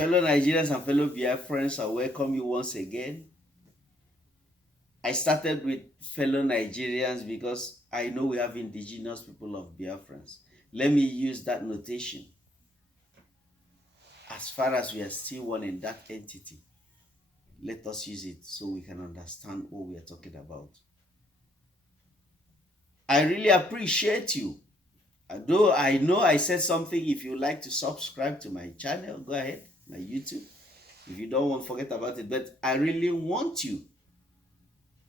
Fellow Nigerians and fellow Biafrans, I welcome you once again. I started with fellow Nigerians because I know we have indigenous people of Biafrans. Let me use that notation. As far as we are still one in that entity, let us use it so we can understand what we are talking about. I really appreciate you. Though I know I said something, if you like to subscribe to my channel, go ahead, my YouTube. If you don't want, forget about it. But I really want you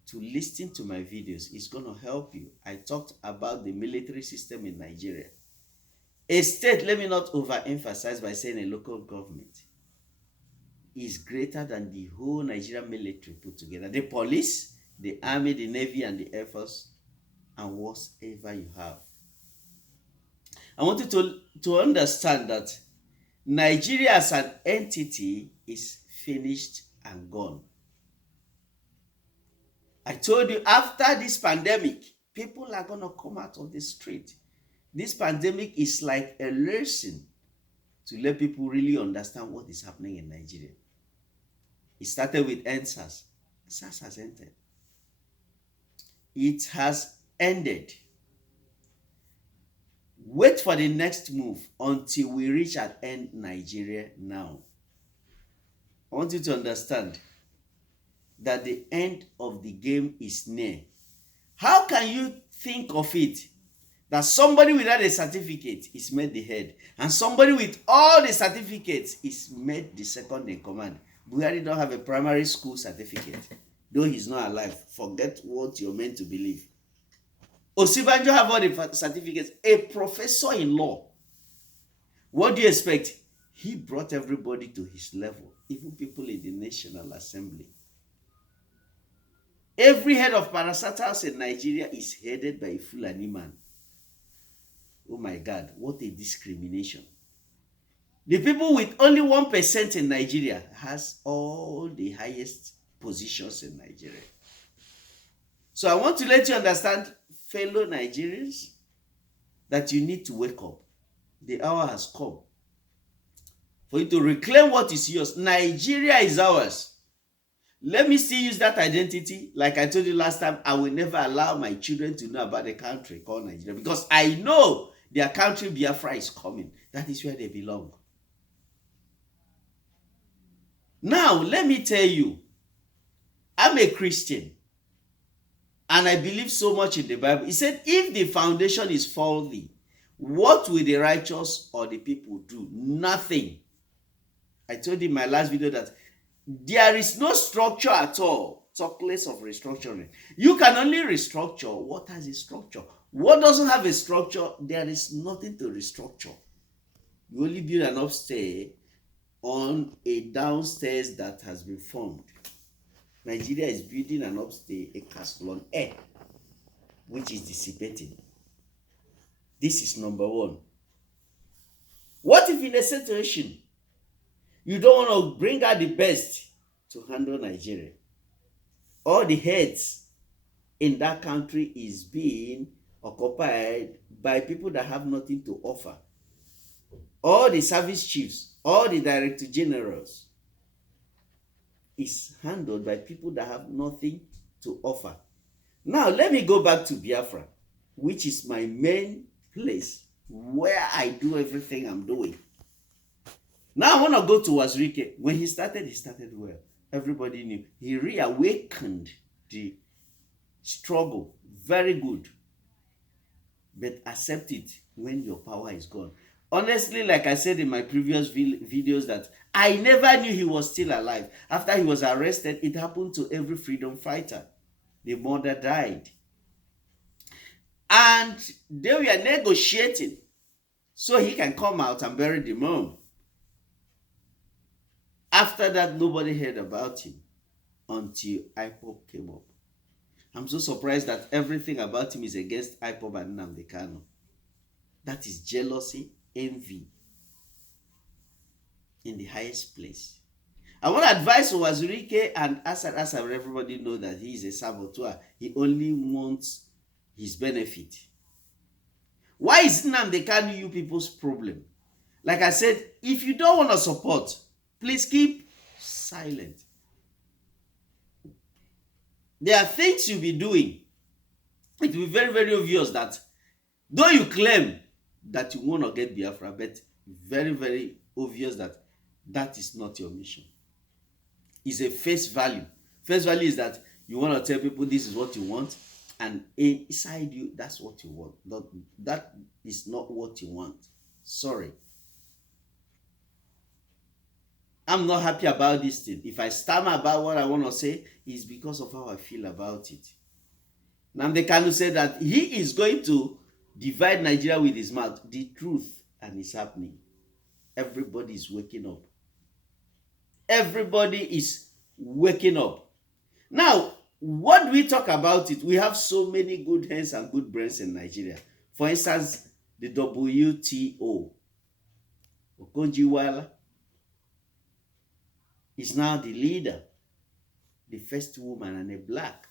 to listen to my videos. It's going to help you. I talked about the military system in Nigeria. A state, let me not overemphasize by saying a local government, is greater than the whole Nigerian military put together. The police, the army, the navy, and the air force, and whatever you have. I want you to understand that Nigeria as an entity is finished and gone. I told you, after this pandemic, people are going to come out of the street. This pandemic is like a lesson to let people really understand what is happening in Nigeria. It started with NSAS. SARS has ended. It has ended. Wait for the next move until we reach and end Nigeria now. I want you to understand that the end of the game is near. How can you think of it that somebody without a certificate is made the head and somebody with all the certificates is made the second in command? Buhari don't have a primary school certificate, though he's not alive. Forget what you're meant to believe. Osibanjo have all the certificates, a professor in law. What do you expect? He brought everybody to his level, even people in the National Assembly. Every head of parastatals in Nigeria is headed by a Fulani man. Oh my God, what a discrimination. The people with only 1% in Nigeria has all the highest positions in Nigeria. So I want to let you understand, fellow Nigerians, that you need to wake up. The hour has come for you to reclaim what is yours. Nigeria is ours. Let me still use that identity. Like I told you last time, I will never allow my children to know about a country called Nigeria because I know their country, Biafra, is coming. That is where they belong. Now, let me tell you, I'm a Christian. And I believe so much in the Bible. He said, if the foundation is faulty, what will the righteous or the people do? Nothing. I told you in my last video that there is no structure at all. Talk less of restructuring. You can only restructure what has a structure. What doesn't have a structure, there is nothing to restructure. You only build an upstairs on a downstairs that has been formed. Nigeria is building an upstairs, a castle on air, which is dissipating. This is number one. What if in a situation you don't want to bring out the best to handle Nigeria? All the heads in that country is being occupied by people that have nothing to offer. All the service chiefs, all the director generals is handled by people that have nothing to offer. Now, let me go back to Biafra, which is my main place where I do everything I'm doing. Now, I want to go to Wazirike. When he started well. Everybody knew. He reawakened the struggle. Very good. But accept it when your power is gone. Honestly, like I said in my previous videos, that I never knew he was still alive. After he was arrested, it happened to every freedom fighter. The mother died. And they were negotiating so he can come out and bury the mom. After that, nobody heard about him until IPOB came up. I'm so surprised that everything about him is against IPOB and Nnamdi Kanu. That is jealousy, envy in the highest place. I want to advise Wazirike and Asad everybody know that he is a saboteur. He only wants his benefit. Why is Nnamdi Kanu you people's problem? Like I said, if you don't want to support, Please keep silent. There are things you'll be doing. It will be very, very obvious that though you claim that you want to get Biafra, but very, very obvious that that is not your mission. It's a face value. Face value is that you want to tell people this is what you want, and inside you, that's what you want. That is not what you want. Sorry. I'm not happy about this thing. If I stammer about what I want to say, it's because of how I feel about it. Nnamdi Kanu said that he is going to divide Nigeria with his mouth. The truth, and it's happening. Everybody is waking up. Everybody is waking up. Now, what do we talk about it? We have so many good hands and good brains in Nigeria. For instance, the WTO. Okonjo-Iweala is now the leader, the first woman and a black.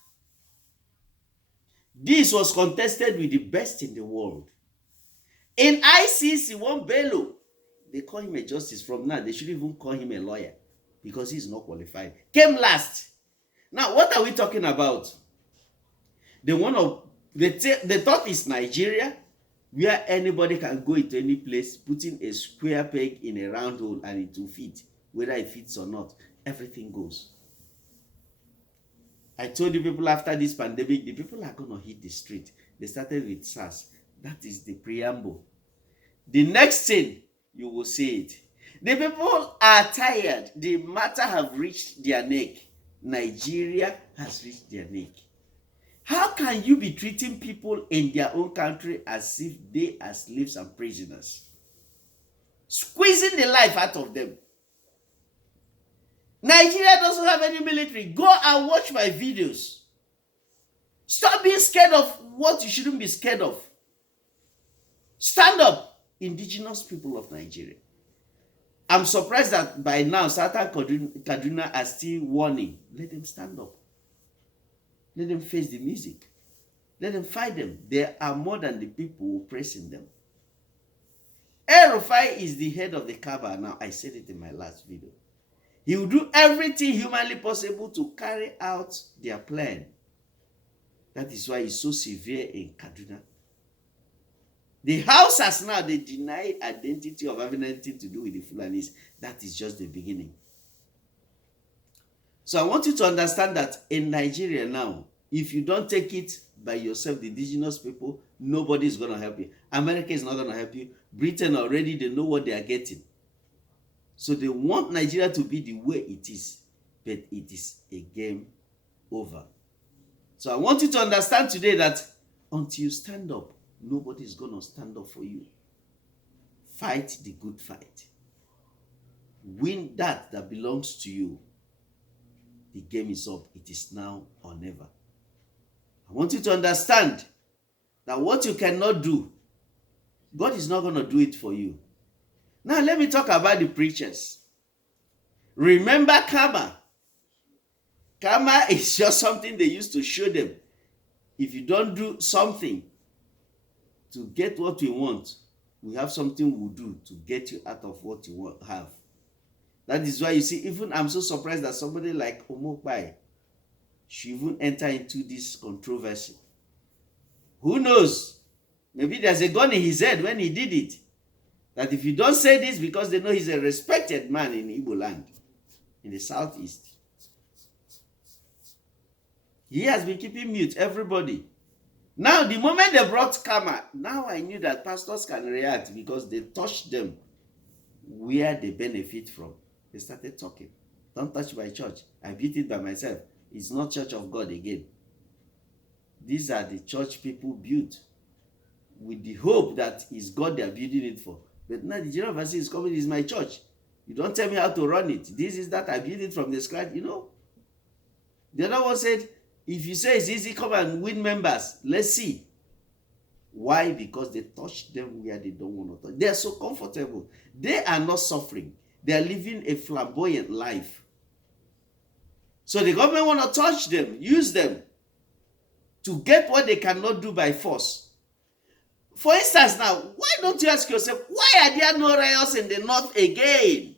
This was contested with the best in the world. In ICC, one Bello, they call him a justice from now. They should even call him a lawyer because he's not qualified. Came last. Now, what are we talking about? The thought is Nigeria, where anybody can go into any place, putting a square peg in a round hole and it will fit. Whether it fits or not, everything goes. I told you people after this pandemic, the people are going to hit the street. They started with SARS. That is the preamble. The next thing, you will see it. The people are tired. The matter have reached their neck. Nigeria has reached their neck. How can you be treating people in their own country as if they are slaves and prisoners? Squeezing the life out of them. Nigeria doesn't have any military. Go and watch my videos. Stop being scared of what you shouldn't be scared of. Stand up, indigenous people of Nigeria. I'm surprised that by now, Southern Kaduna are still warning. Let them stand up. Let them face the music. Let them fight them. There are more than the people oppressing them. El-Rufai is the head of the Kaaba now. I said it in my last video. He will do everything humanly possible to carry out their plan. That is why it's so severe in Kaduna. The Hausas now, they deny identity of having anything to do with the Fulanis. That is just the beginning. So I want you to understand that in Nigeria now, if you don't take it by yourself, the indigenous people, nobody is going to help you. America is not going to help you. Britain already, they know what they are getting. So they want Nigeria to be the way it is, but it is a game over. So I want you to understand today that until you stand up, nobody is going to stand up for you. Fight the good fight. Win that belongs to you. The game is up. It is now or never. I want you to understand that what you cannot do, God is not going to do it for you. Now let me talk about the preachers. Remember karma. Karma is just something they used to show them. If you don't do something to get what we want, we have something we'll do to get you out of what you have. That is why you see, even I'm so surprised that somebody like Omokpai should even enter into this controversy. Who knows? Maybe there's a gun in his head when he did it. That if you don't say this, because they know he's a respected man in Igbo land, in the southeast. He has been keeping mute, everybody. Now, the moment they brought karma, now I knew that pastors can react because they touched them where they benefit from. They started talking. Don't touch my church. I built it by myself. It's not church of God again. These are the church people built with the hope that it's God they are building it for. But now the general overseer is coming, is my church. You don't tell me how to run it. This is that, I built it from the scratch, you know. The other one said, if you say it's easy, come and win members. Let's see. Why? Because they touch them where they don't want to touch. They are so comfortable. They are not suffering. They are living a flamboyant life. So the government want to touch them, use them to get what they cannot do by force. For instance now, why don't you ask yourself, why are there no riots in the north again?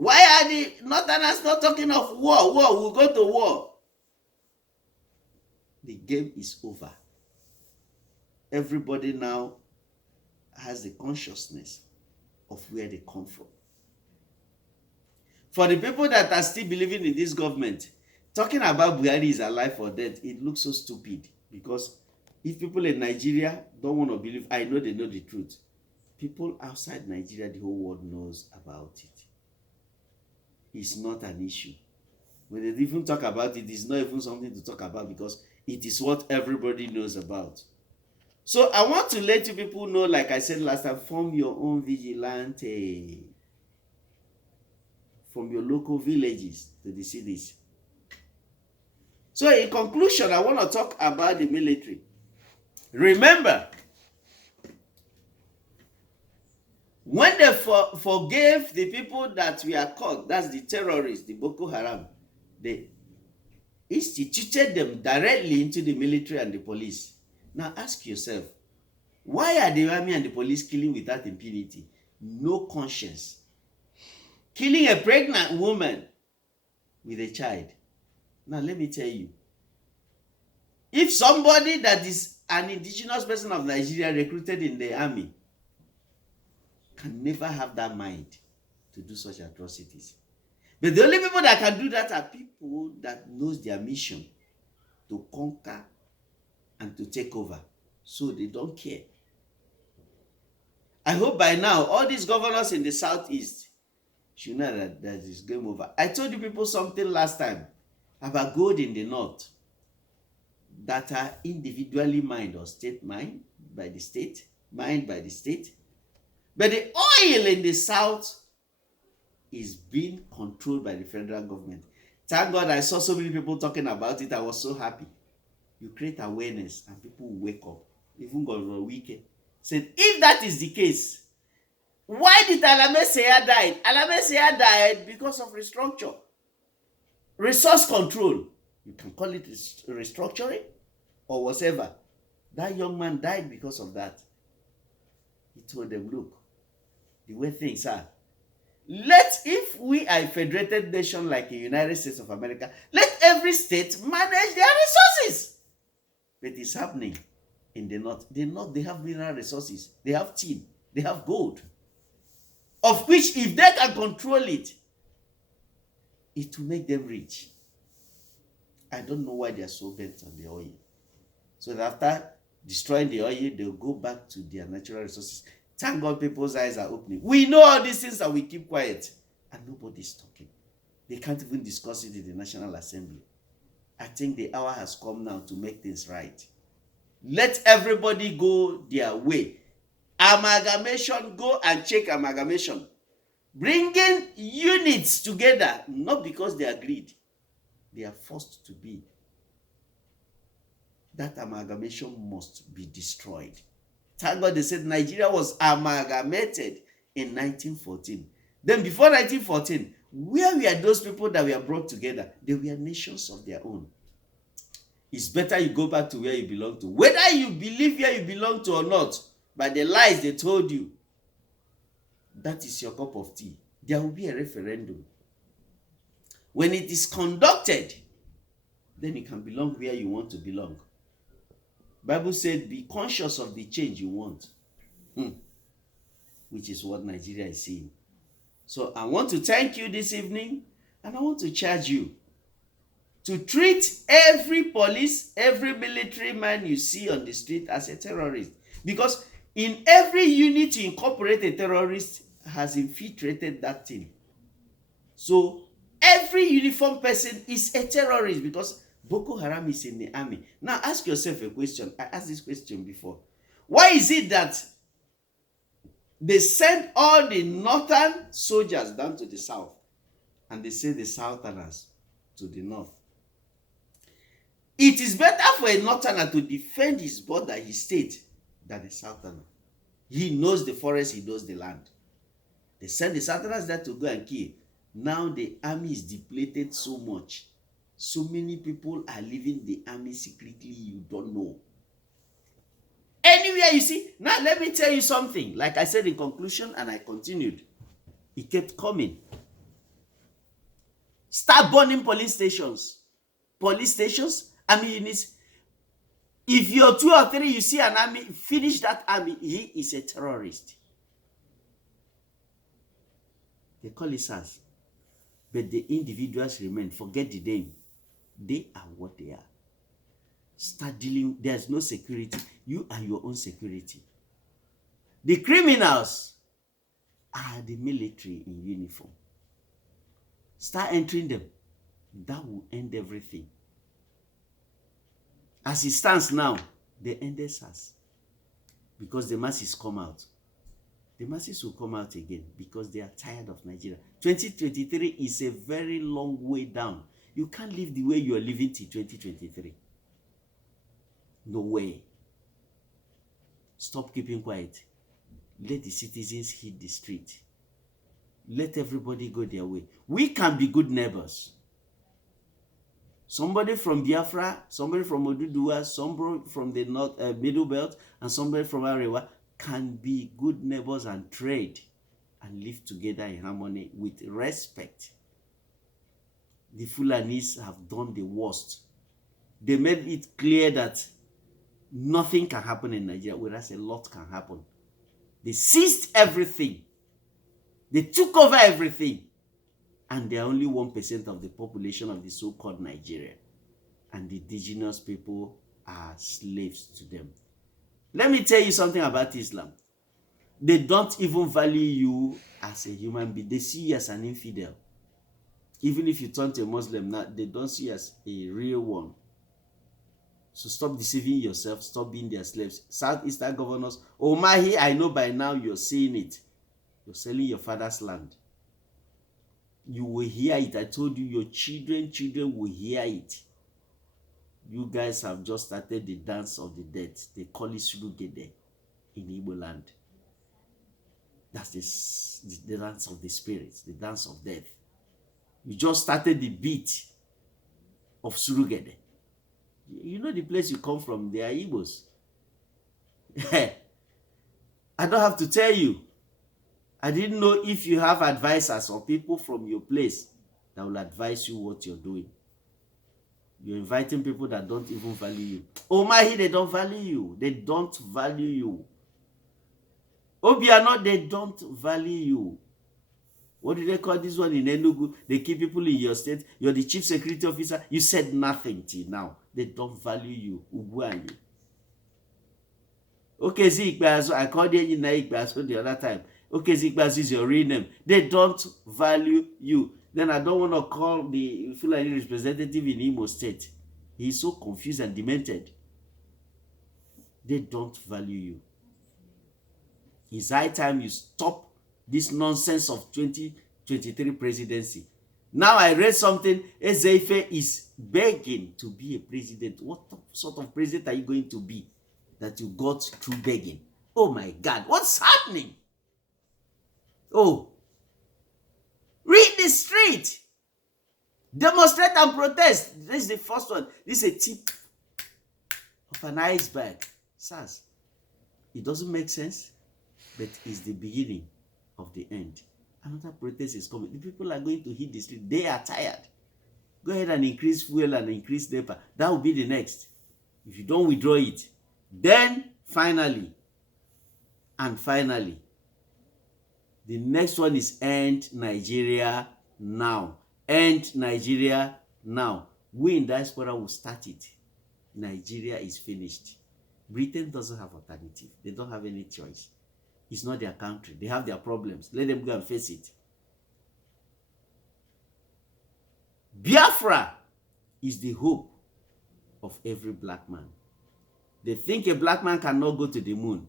Why are the Northerners not talking of war? War, we'll go to war. The game is over. Everybody now has the consciousness of where they come from. For the people that are still believing in this government, talking about Buhari is alive or dead, it looks so stupid. Because if people in Nigeria don't want to believe, I know they know the truth. People outside Nigeria, the whole world knows about it. It's not an issue. When they even talk about it, it's not even something to talk about because it is what everybody knows about. So I want to let you people know, like I said last time, form your own vigilante from your local villages to the cities. So in conclusion, I want to talk about the military. Remember, when they forgave the people that were caught, that's the terrorists, the Boko Haram, they instituted them directly into the military and the police. Now ask yourself, why are the army and the police killing without impunity? No conscience. Killing a pregnant woman with a child. Now let me tell you, if somebody that is an indigenous person of Nigeria recruited in the army can never have that mind to do such atrocities. But the only people that can do that are people that knows their mission to conquer and to take over. So they don't care. I hope by now all these governors in the southeast should know that is game over. I told you people something last time about gold in the north that are individually mined or state mined by the state, mined by the state. But the oil in the south is being controlled by the federal government. Thank God I saw so many people talking about it. I was so happy. You create awareness and people will wake up. Even God will weekend said, if that is the case, why did Alame Seya die? Alame Seya died because of restructure. Resource control. You can call it restructuring or whatever. That young man died because of that. He told them, look, the way things are, if we are a federated nation like the United States of America, let every state manage their resources. But it's happening in the north. The north, they have mineral resources. They have tin. They have gold. Of which, if they can control it, it will make them rich. I don't know why they are so bent on the oil. So that after destroying the oil, they'll go back to their natural resources. Thank God people's eyes are opening. We know all these things and we keep quiet. And nobody's talking. They can't even discuss it in the National Assembly. I think the hour has come now to make things right. Let everybody go their way. Amalgamation, go and check amalgamation. Bringing units together, not because they agreed. They are forced to be. That amalgamation must be destroyed. Thank God they said Nigeria was amalgamated in 1914. Then before 1914, where were those people that were brought together? They were nations of their own. It's better you go back to where you belong to. Whether you believe where you belong to or not, by the lies they told you, that is your cup of tea. There will be a referendum. When it is conducted, then you can belong where you want to belong. Bible said, be conscious of the change you want. Which is what Nigeria is seeing. So I want to thank you this evening, and I want to charge you to treat every police, every military man you see on the street as a terrorist. Because in every unit you incorporate a terrorist has infiltrated that thing. So every uniformed person is a terrorist because Boko Haram is in the army. Now ask yourself a question. I asked this question before. Why is it that they send all the northern soldiers down to the south and they send the southerners to the north? It is better for a northerner to defend his border, his state, than a southerner. He knows the forest, he knows the land. They send the southerners there to go and kill. Now the army is depleted so much. So many people are leaving the army secretly, you don't know. Anywhere you see, now let me tell you something. Like I said in conclusion, and I continued. It kept coming. Start burning police stations. Police stations, army units. If you're 2 or 3, you see an army, finish that army, he is a terrorist. They call it SARS. But the individuals remain. Forget the name. They are what they are. Start dealing. There's no security. You are your own security. The criminals are the military in uniform. Start entering them. That will end everything. As it stands now, they ended SARS because the masses come out. The masses will come out again because they are tired of Nigeria. 2023 is a very long way down. You can't live the way you are living till 2023. No way. Stop keeping quiet. Let the citizens hit the street. Let everybody go their way. We can be good neighbors. Somebody from Biafra, somebody from Oduduwa, somebody from the North Middle Belt, and somebody from Arewa can be good neighbors and trade and live together in harmony with respect. The Fulanis have done the worst. They made it clear that nothing can happen in Nigeria, whereas a lot can happen. They seized everything. They took over everything. And they are only 1% of the population of the so-called Nigeria. And the indigenous people are slaves to them. Let me tell you something about Islam. They don't even value you as a human being. They see you as an infidel. Even if you turn to a Muslim now, they don't see you as a real one. So stop deceiving yourself. Stop being their slaves. Southeastern governors, Omahi, I know by now you're seeing it. You're selling your father's land. You will hear it. I told you, your children will hear it. You guys have just started the dance of the dead. They call it Surugede in Igbo land. That's the dance of the spirits, the dance of death. You just started the beat of Surugede. You know the place you come from, they are Igbos. I don't have to tell you. I didn't know if you have advisors or people from your place that will advise you what you're doing. You're inviting people that don't even value you. Omahi, they don't value you. They don't value you. Obiano, they don't value you. What do they call this one in Enugu? They keep people in your state. You're the chief security officer. You said nothing till now. They don't value you. Ubuanyi. Okay, Zikbazo, I called you Ikbazo the other time. Okay, Zikbazo is your real name. They don't value you. Then I don't want to call the Fulani representative in Imo State. He's so confused and demented. They don't value you. It's high time you stop this nonsense of 2023 presidency. Now I read something, Ezeife is begging to be a president. What sort of president are you going to be that you got through begging? Oh my God, what's happening? Oh, read the street. Demonstrate and protest. This is the first one. This is a tip of an iceberg. SARS. It doesn't make sense, but it's the beginning of the end. Another protest is coming. The people are going to hit the street. They are tired. Go ahead and increase fuel and increase NEPA. That will be the next. If you don't withdraw it, then finally, the next one is end Nigeria now. End Nigeria now. We in diaspora will start it. Nigeria is finished. Britain doesn't have alternative. They don't have any choice. It's not their country. They have their problems. Let them go and face it. Biafra is the hope of every black man. They think a black man cannot go to the moon.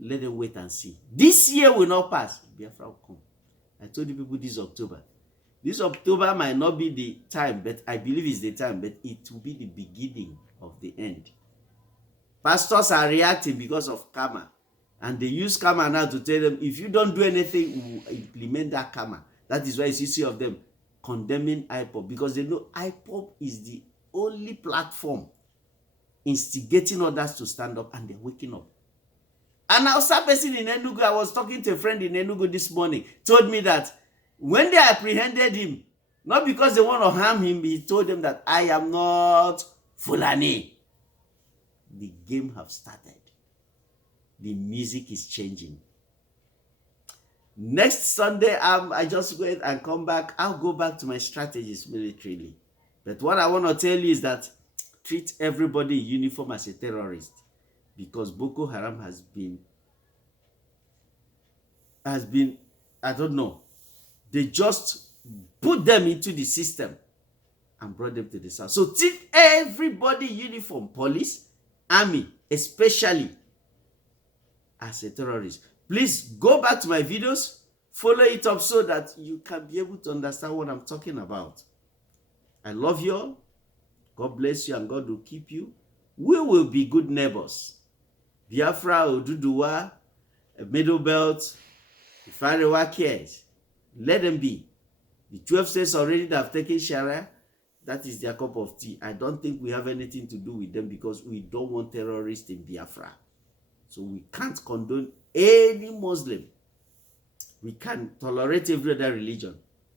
Let them wait and see. This year will not pass. Biafra will come. I told you people this October. This October might not be the time, but I believe it's the time, but it will be the beginning of the end. Pastors are reacting because of karma. And they use karma now to tell them, if you don't do anything, we will implement that karma. That is why you see of them condemning IPOB, because they know IPOB is the only platform instigating others to stand up, and they're waking up. And I was a person in Enugu, I was talking to a friend in Enugu this morning, told me that when they apprehended him, Not because they want to harm him. He told them that I am not Fulani. The game have started. The music is changing. Next Sunday, I just wait and come back. I'll go back to my strategies militarily. But what I want to tell you is that treat everybody in uniform as a terrorist, because Boko Haram has been, I don't know, they just put them into the system and brought them to the south. So treat everybody in uniform, police, army, especially, as a terrorist. Please go back to my videos, follow it up so that you can be able to understand what I'm talking about. I love you all. God bless you and God will keep you. We will be good neighbors. Biafra, Oduduwa, Middle Belt, if anyone cares, let them be. The 12 states already that have taken Sharia, that is their cup of tea. I don't think we have anything to do with them because we don't want terrorists in Biafra. So we can't condone any Muslim. We can tolerate every other religion.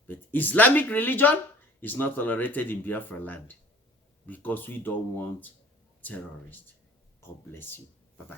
But Islamic religion is not tolerated in Biafra land because we don't want terrorists. God bless you. Bye-bye.